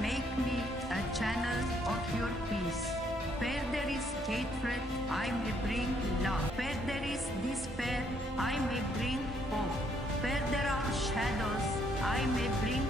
Make me a channel of your peace. Where there is hatred, I may bring love. Where there is despair, I may bring hope. Where there are shadows, I may bring